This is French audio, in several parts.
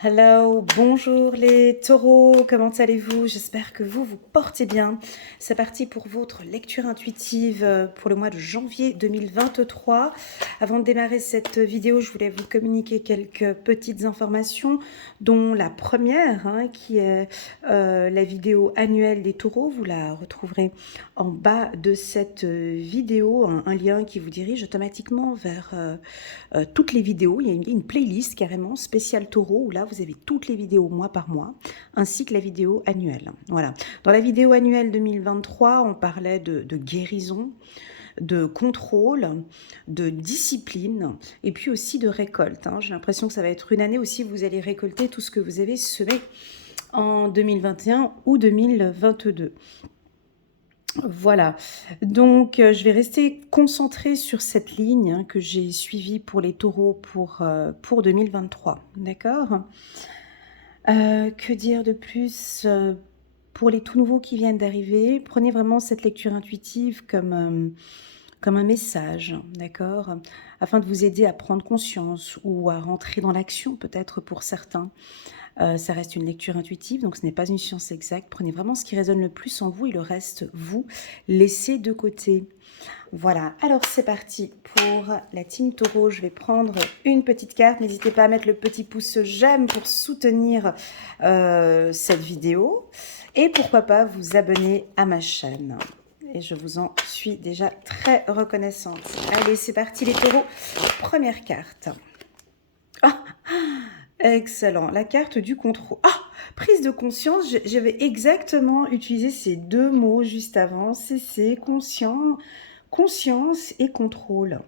Hello, bonjour les taureaux, comment allez-vous? J'espère que vous vous portez bien. C'est parti pour votre lecture intuitive pour le mois de janvier 2023. Avant de démarrer cette vidéo, je voulais vous communiquer quelques petites informations, dont la première, qui est la vidéo annuelle des taureaux. Vous la retrouverez en bas de cette vidéo, un lien qui vous dirige automatiquement vers toutes les vidéos. Il y a une playlist carrément spéciale taureau où là vous avez toutes les vidéos mois par mois ainsi que la vidéo annuelle. Voilà. Dans la vidéo annuelle 2023, on parlait de guérison, de contrôle, de discipline et puis aussi de récolte. J'ai l'impression que ça va être une année aussi où vous allez récolter tout ce que vous avez semé en 2021 ou 2022. Voilà, donc je vais rester concentrée sur cette ligne que j'ai suivie pour les taureaux pour 2023, d'accord. Que dire de plus pour les tout nouveaux qui viennent d'arriver? Prenez vraiment cette lecture intuitive comme un message, d'accord, afin de vous aider à prendre conscience ou à rentrer dans l'action peut-être pour certains. Ça reste une lecture intuitive, donc ce n'est pas une science exacte. Prenez vraiment ce qui résonne le plus en vous et le reste, vous, laissez de côté. Voilà, alors c'est parti pour la team taureau. Je vais prendre une petite carte. N'hésitez pas à mettre le petit pouce j'aime pour soutenir cette vidéo. Et pourquoi pas vous abonner à ma chaîne. Et je vous en suis déjà très reconnaissante. Allez, c'est parti les taureaux. Première carte. Ah, excellent, la carte du contrôle. Ah, prise de conscience, j'avais exactement utilisé ces deux mots juste avant. C'est conscient, conscience et contrôle.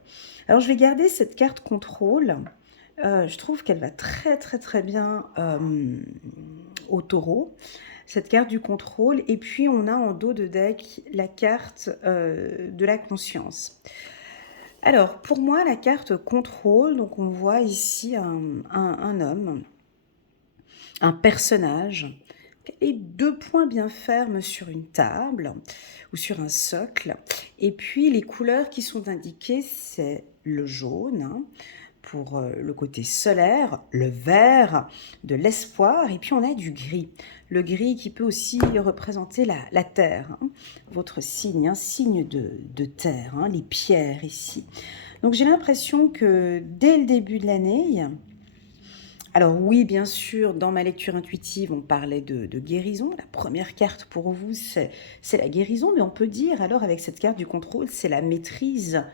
Alors je vais garder cette carte contrôle. Je trouve qu'elle va très très très bien au taureau. Cette carte du contrôle. Et puis on a en dos de deck la carte de la conscience. Alors, pour moi, la carte contrôle, donc on voit ici un homme, un personnage, et deux poings bien fermes sur une table ou sur un socle. Et puis, les couleurs qui sont indiquées, c'est le jaune, pour le côté solaire, le vert de l'espoir, et puis on a du gris. Le gris qui peut aussi représenter la terre, votre signe, un signe de terre, les pierres ici. Donc j'ai l'impression que dès le début de l'année, alors oui, bien sûr, dans ma lecture intuitive, on parlait de guérison. La première carte pour vous, c'est la guérison, mais on peut dire alors avec cette carte du contrôle, c'est la maîtrise,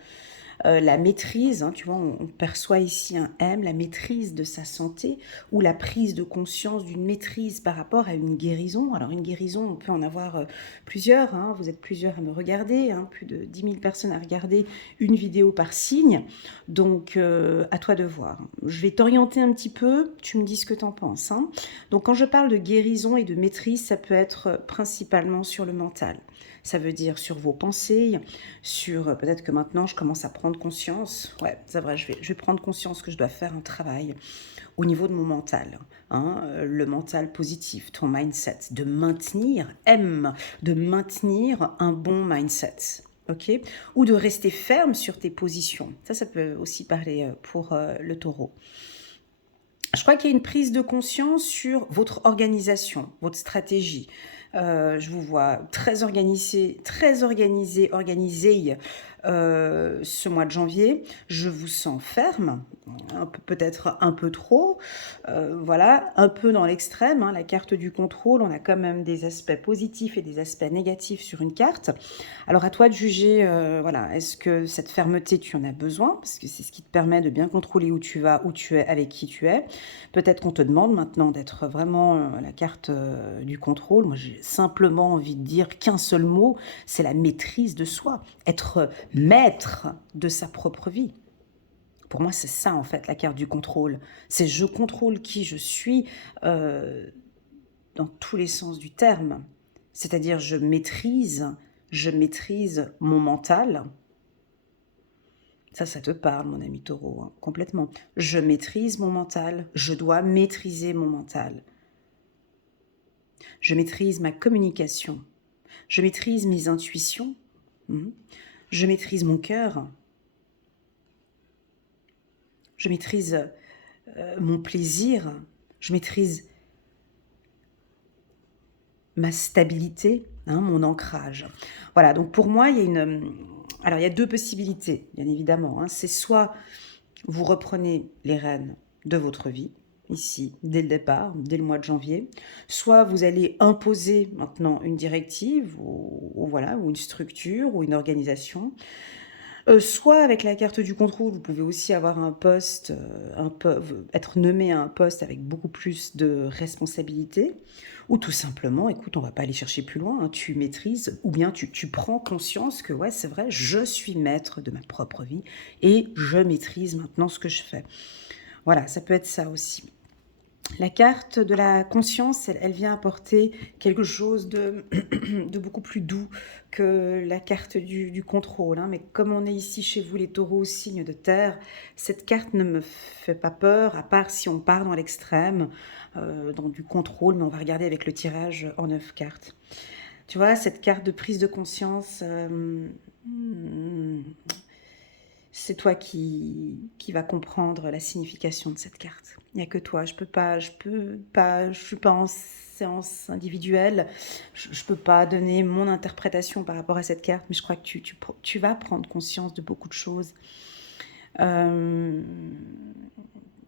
tu vois, on perçoit ici un M, la maîtrise de sa santé ou la prise de conscience d'une maîtrise par rapport à une guérison. Alors une guérison, on peut en avoir plusieurs, vous êtes plusieurs à me regarder, plus de 10 000 personnes à regarder une vidéo par signe, donc à toi de voir. Je vais t'orienter un petit peu, tu me dis ce que tu en penses. Donc quand je parle de guérison et de maîtrise, ça peut être principalement sur le mental. Ça veut dire sur vos pensées, sur peut-être que maintenant je commence à prendre conscience. Ouais, c'est vrai, je vais prendre conscience que je dois faire un travail au niveau de mon mental. Le mental positif, ton mindset, de maintenir, de maintenir un bon mindset. Ok, ou de rester ferme sur tes positions. Ça peut aussi parler pour le taureau. Je crois qu'il y a une prise de conscience sur votre organisation, votre stratégie. Je vous vois très organisé, organisé ce mois de janvier. Je vous sens ferme, peut-être un peu trop. Voilà, un peu dans l'extrême. La carte du contrôle, on a quand même des aspects positifs et des aspects négatifs sur une carte. Alors à toi de juger, voilà, est-ce que cette fermeté, tu en as besoin? Parce que c'est ce qui te permet de bien contrôler où tu vas, où tu es, avec qui tu es. Peut-être qu'on te demande maintenant d'être vraiment la carte du contrôle. Moi, j'ai simplement envie de dire qu'un seul mot, c'est la maîtrise de soi. Être maître de sa propre vie. Pour moi, c'est ça, en fait, la carte du contrôle. C'est je contrôle qui je suis dans tous les sens du terme. C'est-à-dire, je maîtrise mon mental. Ça te parle, mon ami taureau, complètement. Je maîtrise mon mental. Je dois maîtriser mon mental. Je maîtrise ma communication. Je maîtrise mes intuitions. Je maîtrise mon cœur. Je maîtrise mon plaisir. je maîtrise ma stabilité, hein, mon ancrage. Voilà, donc pour moi, alors, il y a deux possibilités, bien évidemment. Hein. C'est soit vous reprenez les rênes de votre vie, ici, dès le départ, dès le mois de janvier, soit vous allez imposer maintenant une directive, ou voilà, ou une structure, ou une organisation, soit avec la carte du contrôle, vous pouvez aussi avoir un poste, être nommé à un poste avec beaucoup plus de responsabilités, ou tout simplement, écoute, on va pas aller chercher plus loin, hein, tu maîtrises, ou bien tu prends conscience que ouais, c'est vrai, je suis maître de ma propre vie et je maîtrise maintenant ce que je fais. Voilà, ça peut être ça aussi. La carte de la conscience, elle vient apporter quelque chose de beaucoup plus doux que la carte du contrôle. Hein. Mais comme on est ici chez vous, les taureaux, signe de terre, cette carte ne me fait pas peur, à part si on part dans l'extrême, dans du contrôle, mais on va regarder avec le tirage en 9 cartes. Tu vois, cette carte de prise de conscience, c'est toi qui va comprendre la signification de cette carte. Il n'y a que toi. Je suis pas en séance individuelle. Je peux pas donner mon interprétation par rapport à cette carte, mais je crois que tu vas prendre conscience de beaucoup de choses. Il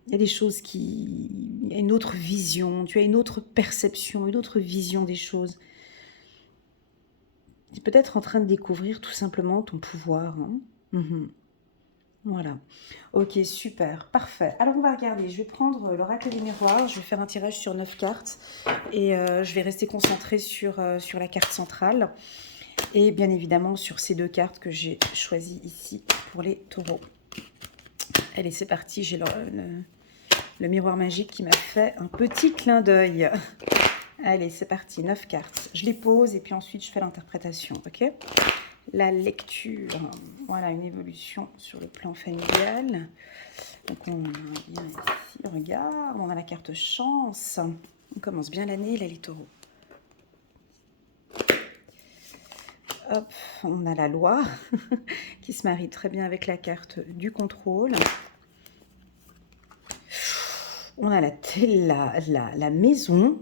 y a des choses il y a une autre vision, tu as une autre perception, une autre vision des choses. Tu es peut-être en train de découvrir tout simplement ton pouvoir. Hein. Voilà. Ok, super, parfait. Alors on va regarder, je vais prendre l'oracle des miroirs, je vais faire un tirage sur 9 cartes et je vais rester concentrée sur la carte centrale et bien évidemment sur ces deux cartes que j'ai choisies ici pour les taureaux. Allez, c'est parti, j'ai le miroir magique qui m'a fait un petit clin d'œil. Allez, c'est parti, 9 cartes. Je les pose et puis ensuite je fais l'interprétation, ok ? La lecture, voilà, une évolution sur le plan familial. Donc on vient ici, regarde, on a la carte chance. On commence bien l'année, là, les taureaux. Hop, on a la loi qui se marie très bien avec la carte du contrôle. On a la maison.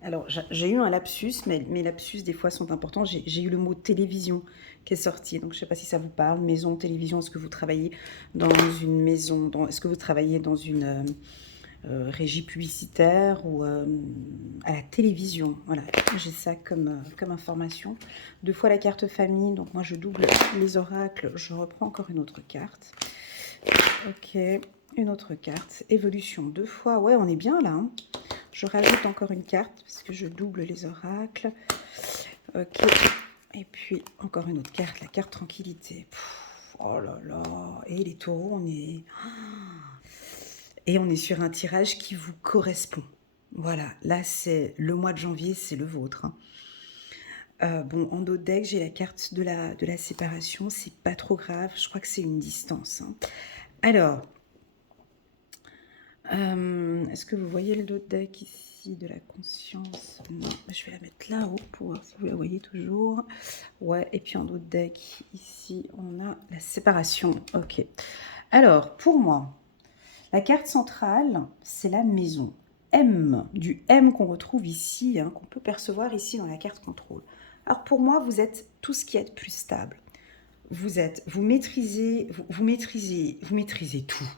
Alors, j'ai eu un lapsus, mais mes lapsus, des fois, sont importants. J'ai eu le mot télévision qui est sorti. Donc, je ne sais pas si ça vous parle. Maison, télévision, est-ce que vous travaillez dans une maison, est-ce que vous travaillez dans une régie publicitaire ou à la télévision? Voilà, j'ai ça comme information. 2 fois la carte famille. Donc, moi, je double les oracles. Je reprends encore une autre carte. Ok, une autre carte. Évolution 2 fois. Ouais, on est bien là, hein. Je rajoute encore une carte parce que je double les oracles. Ok. Et puis encore une autre carte, la carte tranquillité. Oh là là. Et les taureaux, on est sur un tirage qui vous correspond. Voilà. Là, c'est le mois de janvier, c'est le vôtre. Hein. Bon, en dos de deck, j'ai la carte de la séparation. C'est pas trop grave. Je crois que c'est une distance. Hein. Alors. Est-ce que vous voyez le dos de deck ici de la conscience? Non, je vais la mettre là-haut pour voir si vous la voyez toujours. Ouais, et puis en dos de deck, ici, on a la séparation. Ok. Alors, pour moi, la carte centrale, c'est la maison. Du M qu'on retrouve ici, hein, qu'on peut percevoir ici dans la carte contrôle. Alors pour moi, vous êtes tout ce qui est plus stable. Vous maîtrisez tout.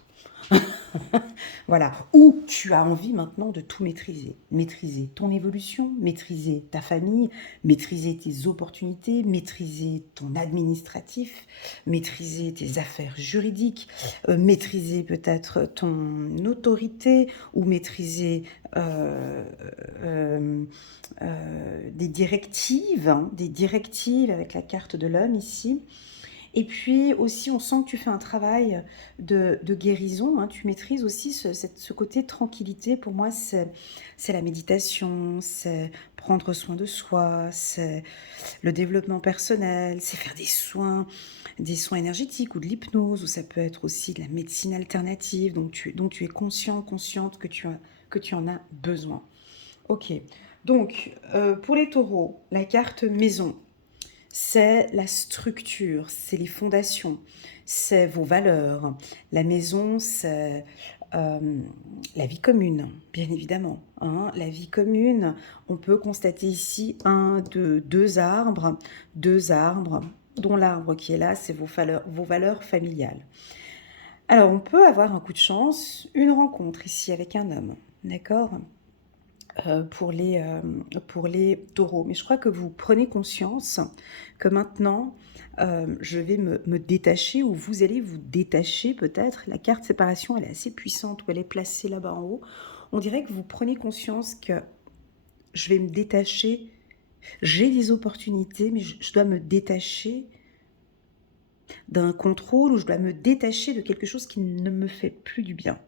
Voilà, où tu as envie maintenant de tout maîtriser. Maîtriser ton évolution, maîtriser ta famille, maîtriser tes opportunités, maîtriser ton administratif, maîtriser tes affaires juridiques, maîtriser peut-être ton autorité ou maîtriser des directives, hein, des directives avec la carte de l'homme ici. Et puis aussi, on sent que tu fais un travail de guérison. Hein. Tu maîtrises aussi ce côté tranquillité. Pour moi, c'est la méditation, c'est prendre soin de soi, c'est le développement personnel, c'est faire des soins énergétiques ou de l'hypnose, ou ça peut être aussi de la médecine alternative. Donc tu es consciente que tu en as besoin. Ok. Donc, pour les taureaux, la carte maison, c'est la structure, c'est les fondations, c'est vos valeurs. La maison, c'est la vie commune, bien évidemment. Hein. La vie commune, on peut constater ici deux arbres, dont l'arbre qui est là, c'est vos valeurs familiales. Alors, on peut avoir un coup de chance, une rencontre ici avec un homme, d'accord pour les taureaux. Mais je crois que vous prenez conscience que maintenant, je vais me détacher, ou vous allez vous détacher peut-être. La carte séparation, elle est assez puissante, où elle est placée là-bas en haut. On dirait que vous prenez conscience que je vais me détacher. J'ai des opportunités, mais je dois me détacher d'un contrôle, ou je dois me détacher de quelque chose qui ne me fait plus du bien.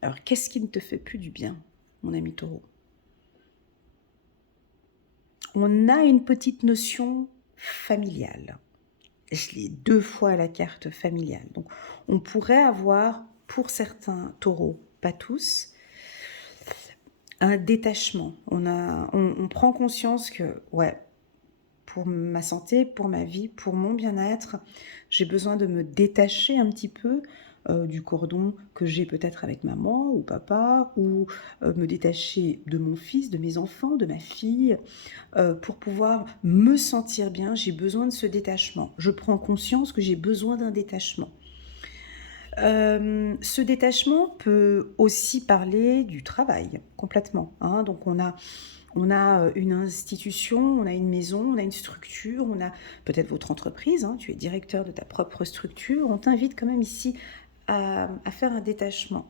Alors, qu'est-ce qui ne te fait plus du bien, mon ami taureau? On a une petite notion familiale. Je l'ai 2 fois la carte familiale. Donc, on pourrait avoir, pour certains taureaux, pas tous, un détachement. On prend conscience que, ouais, pour ma santé, pour ma vie, pour mon bien-être, j'ai besoin de me détacher un petit peu du cordon que j'ai peut-être avec maman ou papa, ou me détacher de mon fils, de mes enfants, de ma fille. Pour pouvoir me sentir bien, j'ai besoin de ce détachement. Je prends conscience que j'ai besoin d'un détachement. Ce détachement peut aussi parler du travail, complètement. Hein. Donc on a une institution, on a une maison, on a une structure, on a peut-être votre entreprise, hein, tu es directeur de ta propre structure, on t'invite quand même ici à faire un détachement.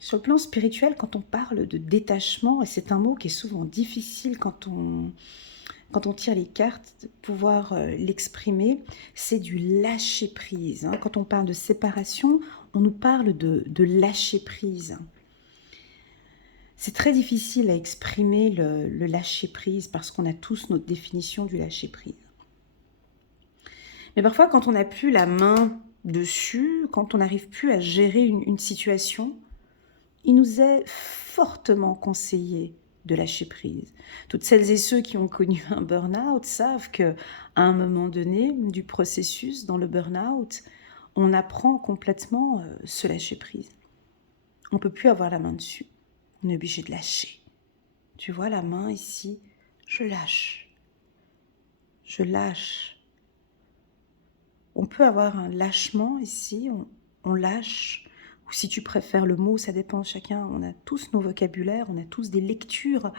Sur le plan spirituel, quand on parle de détachement, et c'est un mot qui est souvent difficile quand on tire les cartes, de pouvoir l'exprimer, c'est du lâcher prise. Hein. Quand on parle de séparation, on nous parle de lâcher prise. C'est très difficile à exprimer le lâcher prise parce qu'on a tous notre définition du lâcher prise. Mais parfois, quand on n'a plus la main dessus, quand on n'arrive plus à gérer une situation, il nous est fortement conseillé de lâcher prise. Toutes celles et ceux qui ont connu un burn-out savent qu'à un moment donné du processus dans le burn-out, on apprend complètement ce lâcher prise. On ne peut plus avoir la main dessus. On est obligé de lâcher. Tu vois la main ici, je lâche. Je lâche. On peut avoir un lâchement ici, on lâche. Ou si tu préfères le mot, ça dépend de chacun. On a tous nos vocabulaires, on a tous des lectures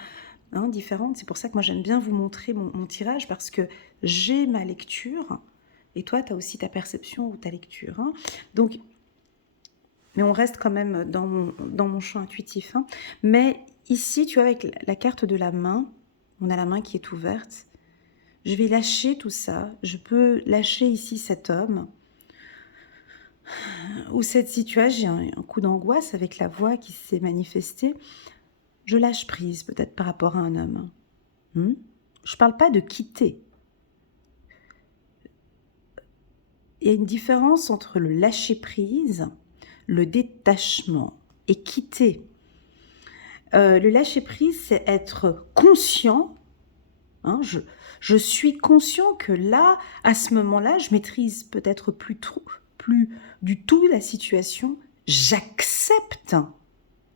différentes. C'est pour ça que moi j'aime bien vous montrer mon tirage, parce que j'ai ma lecture et toi tu as aussi ta perception ou ta lecture. Hein. Donc, mais on reste quand même dans mon champ intuitif. Hein. Mais ici, tu vois, avec la carte de la main, on a la main qui est ouverte. Je vais lâcher tout ça. Je peux lâcher ici cet homme ou cette situation. J'ai un coup d'angoisse avec la voix qui s'est manifestée. Je lâche prise peut-être par rapport à un homme. Je ne parle pas de quitter. Il y a une différence entre le lâcher prise, le détachement et quitter. Le lâcher prise, c'est être conscient. Hein, je suis conscient que là, à ce moment-là, je maîtrise peut-être plus du tout la situation. J'accepte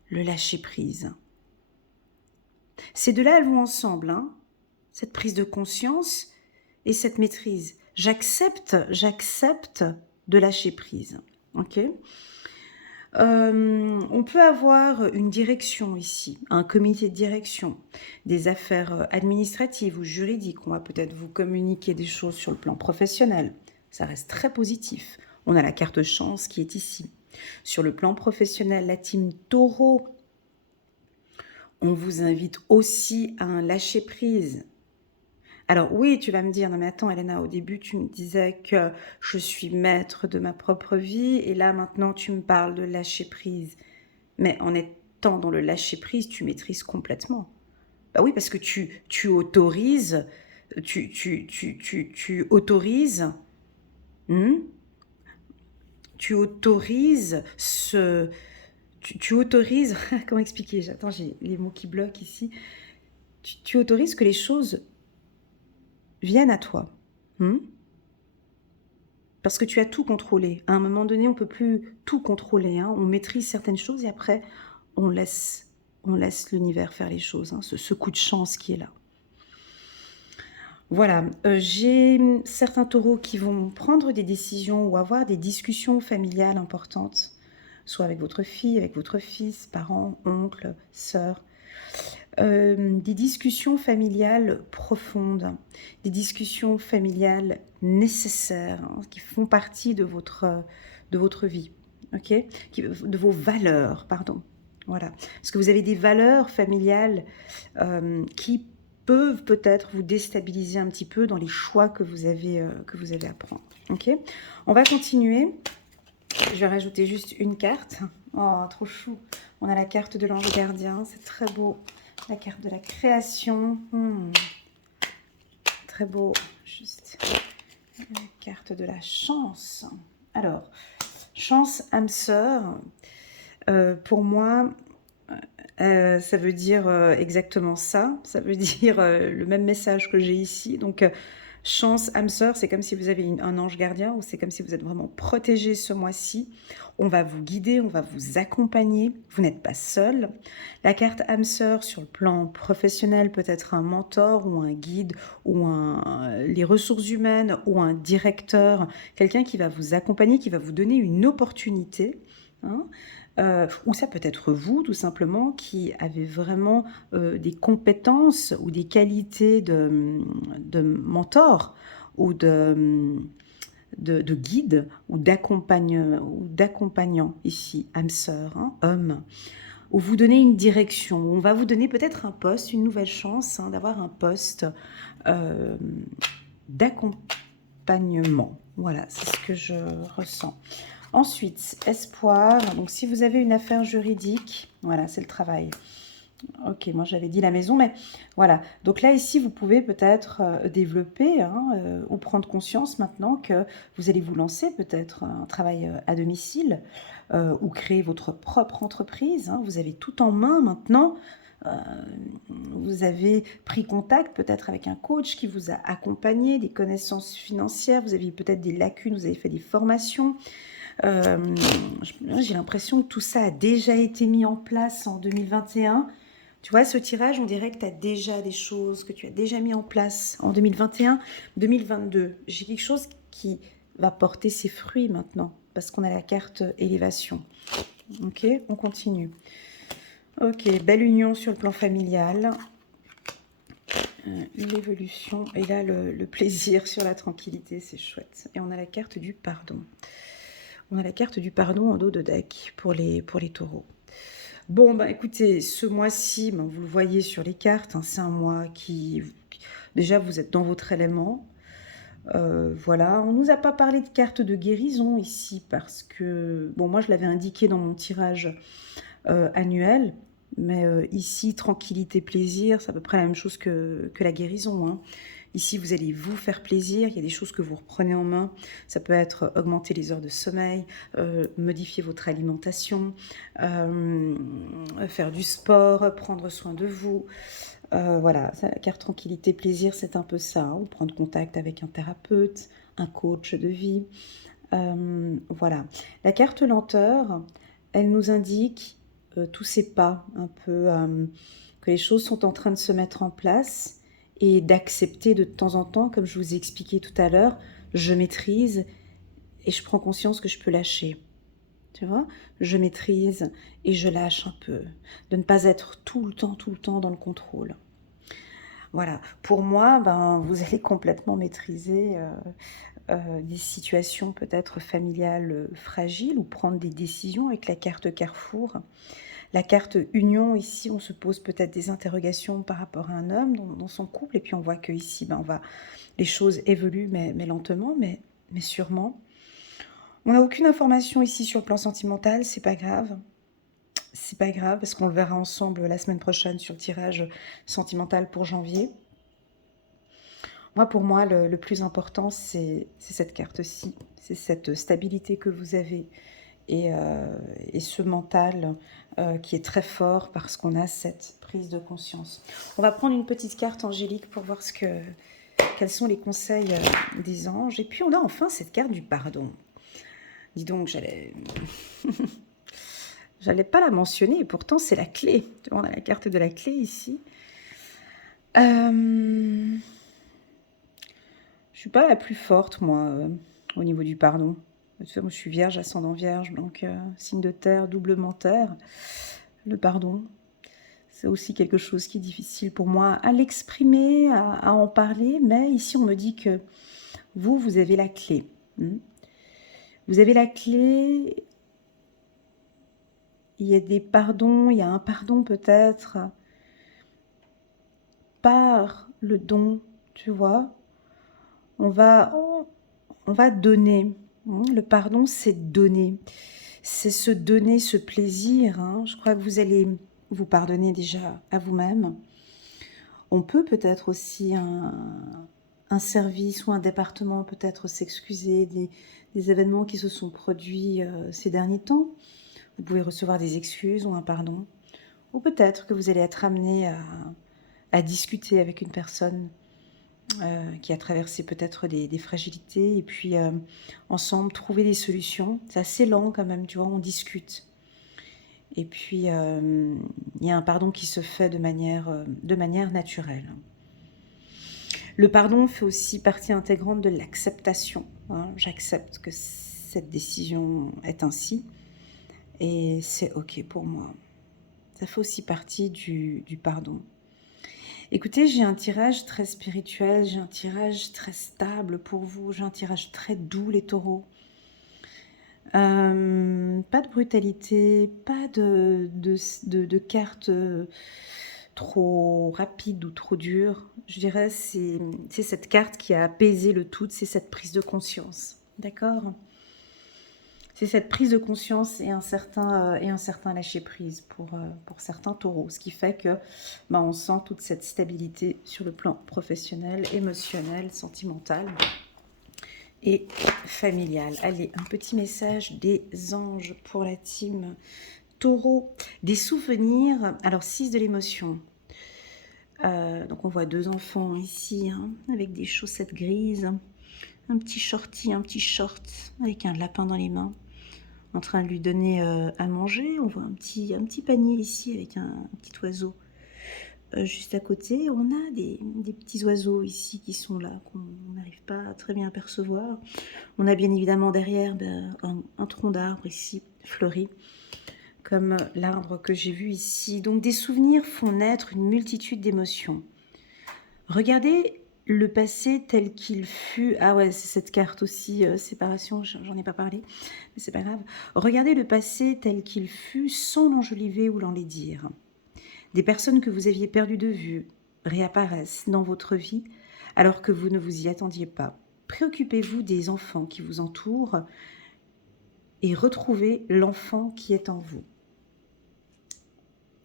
le lâcher prise. Ces deux-là, elles vont ensemble, hein, cette prise de conscience et cette maîtrise. J'accepte de lâcher prise. Ok ? On peut avoir une direction ici, un comité de direction, des affaires administratives ou juridiques. On va peut-être vous communiquer des choses sur le plan professionnel. Ça reste très positif. On a la carte chance qui est ici. Sur le plan professionnel, la team Taureau, on vous invite aussi à un lâcher-prise. Alors oui, tu vas me dire, non mais attends Elena, au début tu me disais que je suis maître de ma propre vie et là maintenant tu me parles de lâcher prise. Mais en étant dans le lâcher prise, tu maîtrises complètement. Bah oui, parce que tu autorises, tu autorises, tu autorises tu autorises, comment expliquer? Attends, j'ai les mots qui bloquent ici. Tu autorises que les choses viennent à toi. Parce que tu as tout contrôlé. À un moment donné, on ne peut plus tout contrôler. Hein. On maîtrise certaines choses et après, on laisse l'univers faire les choses. Hein. Ce coup de chance qui est là. Voilà, j'ai certains taureaux qui vont prendre des décisions ou avoir des discussions familiales importantes, soit avec votre fille, avec votre fils, parents, oncles, sœurs. Des discussions familiales profondes, des discussions familiales nécessaires, hein, qui font partie de votre vie, ok? De vos valeurs, pardon. Voilà. Parce que vous avez des valeurs familiales qui peuvent peut-être vous déstabiliser un petit peu dans les choix que vous avez à prendre. Ok. On va continuer. Je vais rajouter juste une carte. Oh, trop chou. On a la carte de l'ange gardien. C'est très beau. La carte de la création. Très beau. Juste la carte de la chance. Alors, chance, âme sœur. Pour moi, ça veut dire exactement ça. Ça veut dire le même message que j'ai ici. Donc, chance, âme sœur, c'est comme si vous avez un ange gardien ou c'est comme si vous êtes vraiment protégé ce mois-ci. On va vous guider, on va vous accompagner. Vous n'êtes pas seul. La carte âme sœur sur le plan professionnel peut être un mentor ou un guide ou les ressources humaines ou un directeur, quelqu'un qui va vous accompagner, qui va vous donner une opportunité. Hein, ou ça peut être vous, tout simplement, qui avez vraiment des compétences ou des qualités de mentor ou de guide ou d'accompagnant ici, âme sœur, hein, homme, où vous donnez une direction, où on va vous donner peut-être un poste, une nouvelle chance hein, d'avoir un poste d'accompagnement. Voilà, c'est ce que je ressens. Ensuite, espoir. Donc, si vous avez une affaire juridique, voilà, c'est le travail. Ok, moi j'avais dit la maison, mais voilà. Donc là, ici, vous pouvez peut-être développer hein, ou prendre conscience maintenant que vous allez vous lancer peut-être un travail à domicile ou créer votre propre entreprise. Hein. Vous avez tout en main maintenant. Vous avez pris contact peut-être avec un coach qui vous a accompagné, des connaissances financières, vous avez peut-être des lacunes, vous avez fait des formations. J'ai l'impression que tout ça a déjà été mis en place en 2021. Tu vois, ce tirage, on dirait que tu as déjà des choses que tu as déjà mis en place en 2021, 2022. J'ai quelque chose qui va porter ses fruits maintenant parce qu'on a la carte élévation. Ok, on continue. Ok, belle union sur le plan familial. L'évolution et là le plaisir sur la tranquillité, c'est chouette. Et on a la carte du pardon. On a la carte du pardon en dos de deck pour les taureaux. Bon, bah écoutez, ce mois-ci, bah, vous le voyez sur les cartes, hein, c'est un mois qui... Déjà, vous êtes dans votre élément. Voilà, on ne nous a pas parlé de carte de guérison ici parce que... Bon, moi, je l'avais indiqué dans mon tirage annuel. Mais ici, tranquillité, plaisir, c'est à peu près la même chose que la guérison. Hein. Ici, vous allez vous faire plaisir, il y a des choses que vous reprenez en main. Ça peut être augmenter les heures de sommeil, modifier votre alimentation, faire du sport, prendre soin de vous. Voilà, la carte tranquillité, plaisir, c'est un peu ça. Hein. Ou prendre contact avec un thérapeute, un coach de vie. Voilà. La carte lenteur, elle nous indique tous ces pas un peu que les choses sont en train de se mettre en place et d'accepter de temps en temps, comme je vous ai expliqué tout à l'heure, je maîtrise et je prends conscience que je peux lâcher. Tu vois, je maîtrise et je lâche un peu, de ne pas être tout le temps dans le contrôle. Voilà, pour moi, ben, vous allez complètement maîtriser des situations peut-être familiales fragiles ou prendre des décisions avec la carte Carrefour. La carte union, ici, on se pose peut-être des interrogations par rapport à un homme dans son couple, et puis on voit que ici, ben, les choses évoluent, mais lentement, mais sûrement. On n'a aucune information ici sur le plan sentimental, c'est pas grave. C'est pas grave, parce qu'on le verra ensemble la semaine prochaine sur le tirage sentimental pour janvier. Moi, pour moi, le plus important, c'est cette carte-ci. C'est cette stabilité que vous avez et ce mental qui est très fort parce qu'on a cette prise de conscience. On va prendre une petite carte angélique pour voir ce que Quels sont les conseils des anges? Et puis on a enfin cette carte du pardon. Dis donc, j'allais pas la mentionner, et pourtant c'est la clé. Tu vois, on a la carte de la clé ici. Je suis pas la plus forte, moi, au niveau du pardon. De toute façon, je suis vierge, ascendant vierge, donc signe de terre, doublement terre. Le pardon, c'est aussi quelque chose qui est difficile pour moi à l'exprimer, à en parler, mais ici on me dit que vous avez la clé. Vous avez la clé, il y a des pardons, il y a un pardon peut-être par le don, tu vois. On va donner. Le pardon, c'est donner. C'est se donner ce plaisir. Je crois que vous allez vous pardonner déjà à vous-même. On peut peut-être aussi un service ou un département peut-être s'excuser des événements qui se sont produits ces derniers temps. Vous pouvez recevoir des excuses ou un pardon. Ou peut-être que vous allez être amené à discuter avec une personne qui a traversé peut-être des fragilités et puis ensemble trouver des solutions. C'est assez lent quand même, tu vois, on discute. Et puis il y a un pardon qui se fait de manière naturelle. Le pardon fait aussi partie intégrante de l'acceptation. J'accepte que cette décision est ainsi et c'est ok pour moi. Ça fait aussi partie du pardon. Écoutez, j'ai un tirage très spirituel, j'ai un tirage très stable pour vous, j'ai un tirage très doux, les taureaux. Pas de brutalité, pas de cartes trop rapides ou trop dures. Je dirais c'est cette carte qui a apaisé le tout, c'est cette prise de conscience. D'accord ? C'est cette prise de conscience et un certain lâcher-prise pour certains taureaux. Ce qui fait que on sent toute cette stabilité sur le plan professionnel, émotionnel, sentimental et familial. Allez, un petit message des anges pour la team taureau. Des souvenirs, alors 6 de l'émotion. Donc on voit 2 enfants ici, avec des chaussettes grises, un petit shorty, un petit short avec un lapin dans les mains, en train de lui donner à manger. On voit un petit panier ici avec un petit oiseau juste à côté. On a des petits oiseaux ici qui sont là, qu'on n'arrive pas à très bien apercevoir. On a bien évidemment derrière un tronc d'arbre ici, fleuri, comme l'arbre que j'ai vu ici. Donc des souvenirs font naître une multitude d'émotions. Regardez le passé tel qu'il fut. Ah ouais, c'est cette carte aussi, séparation, j'en ai pas parlé, mais c'est pas grave. Regardez le passé tel qu'il fut sans l'enjoliver ou l'enlaidir. Des personnes que vous aviez perdues de vue réapparaissent dans votre vie alors que vous ne vous y attendiez pas. Préoccupez-vous des enfants qui vous entourent et retrouvez l'enfant qui est en vous.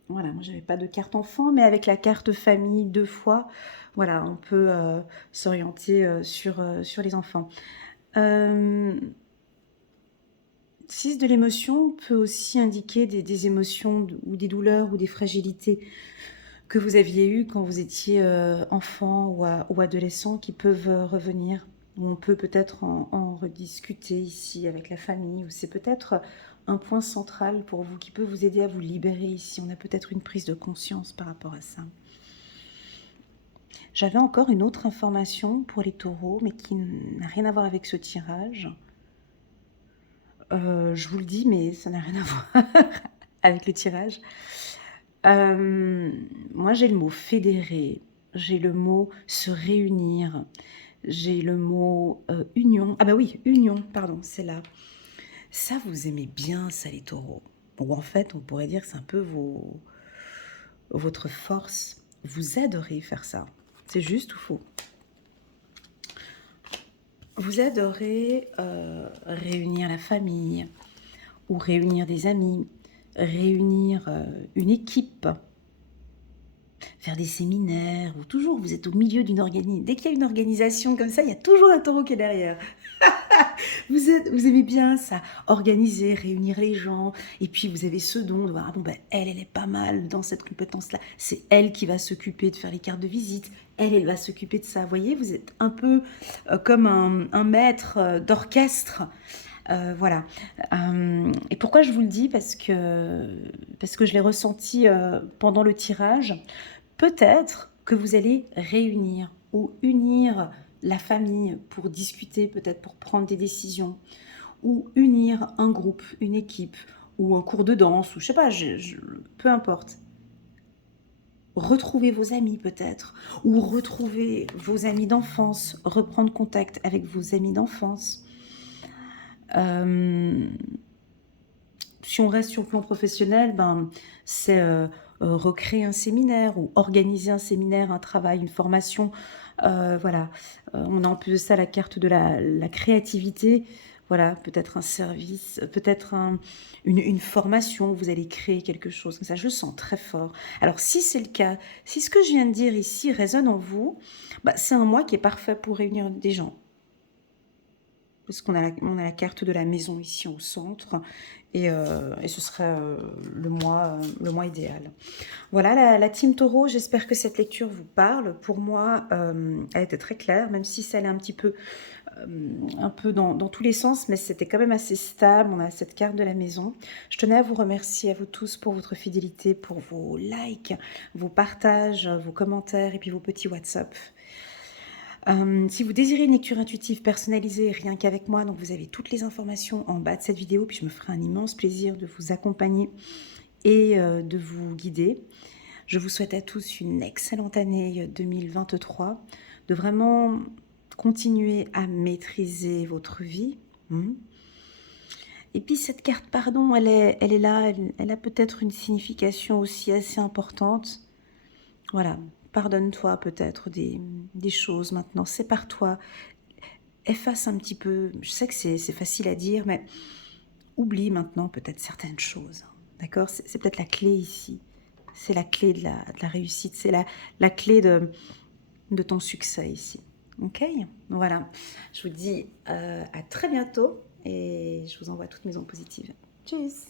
Voilà, moi j'avais pas de carte enfant, mais avec la carte famille 2 fois, voilà, on peut s'orienter sur les enfants. 6 de l'émotion peut aussi indiquer des émotions ou des douleurs ou des fragilités que vous aviez eues quand vous étiez enfant ou adolescent qui peuvent revenir. On peut peut-être en rediscuter ici avec la famille, ou c'est peut-être un point central pour vous qui peut vous aider à vous libérer ici. On a peut-être une prise de conscience par rapport à ça. J'avais encore une autre information pour les taureaux, mais qui n'a rien à voir avec ce tirage. Je vous le dis, mais ça n'a rien à voir avec le tirage. Moi, j'ai le mot fédérer, j'ai le mot se réunir, j'ai le mot union. Ah bah oui, union, pardon, c'est là. Ça, vous aimez bien ça, les taureaux. Ou en fait, on pourrait dire que c'est un peu votre force. Vous adorez faire ça. C'est juste ou faux? Vous adorez réunir la famille ou réunir des amis, réunir une équipe. faire des séminaires, ou toujours vous êtes au milieu d'une organisation. Dès qu'il y a une organisation comme ça, il y a toujours un taureau qui est derrière. Vous aimez bien ça, organiser, réunir les gens, et puis vous avez ce don de voir, ah bon, ben, elle est pas mal dans cette compétence-là, c'est elle qui va s'occuper de faire les cartes de visite, elle va s'occuper de ça. Vous voyez, vous êtes un peu comme un maître d'orchestre. Voilà. Et pourquoi je vous le dis? Parce que je l'ai ressenti pendant le tirage. Peut-être que vous allez réunir ou unir la famille pour discuter, peut-être pour prendre des décisions, ou unir un groupe, une équipe, ou un cours de danse, ou je sais pas, peu importe. Retrouver vos amis peut-être, ou retrouver vos amis d'enfance, reprendre contact avec vos amis d'enfance. Si on reste sur le plan professionnel, c'est recréer un séminaire ou organiser un séminaire, un travail, une formation. Voilà. On a en plus de ça la carte de la créativité. Voilà, peut-être un service, peut-être une formation, vous allez créer quelque chose. Comme ça, je le sens très fort. Alors, si c'est le cas, si ce que je viens de dire ici résonne en vous, c'est un mois qui est parfait pour réunir des gens. Parce on a la carte de la maison ici au centre, et ce serait le mois idéal. Voilà la team Taureau, j'espère que cette lecture vous parle. Pour moi, elle était très claire, même si ça allait un peu dans tous les sens, mais c'était quand même assez stable. On a cette carte de la maison. Je tenais à vous remercier à vous tous pour votre fidélité, pour vos likes, vos partages, vos commentaires et puis vos petits WhatsApp. Si vous désirez une lecture intuitive personnalisée rien qu'avec moi, donc vous avez toutes les informations en bas de cette vidéo, puis je me ferai un immense plaisir de vous accompagner et de vous guider. Je vous souhaite à tous une excellente année 2023, de vraiment continuer à maîtriser votre vie. Et puis cette carte pardon, elle est là, elle a peut-être une signification aussi assez importante. Voilà, pardonne-toi peut-être des choses maintenant, sépare-toi, efface un petit peu, je sais que c'est facile à dire, mais oublie maintenant peut-être certaines choses, d'accord? C'est peut-être la clé ici, c'est la clé de la réussite, c'est la clé de ton succès ici, ok? Voilà, je vous dis à très bientôt et je vous envoie toutes mes ondes positives. Tchuss!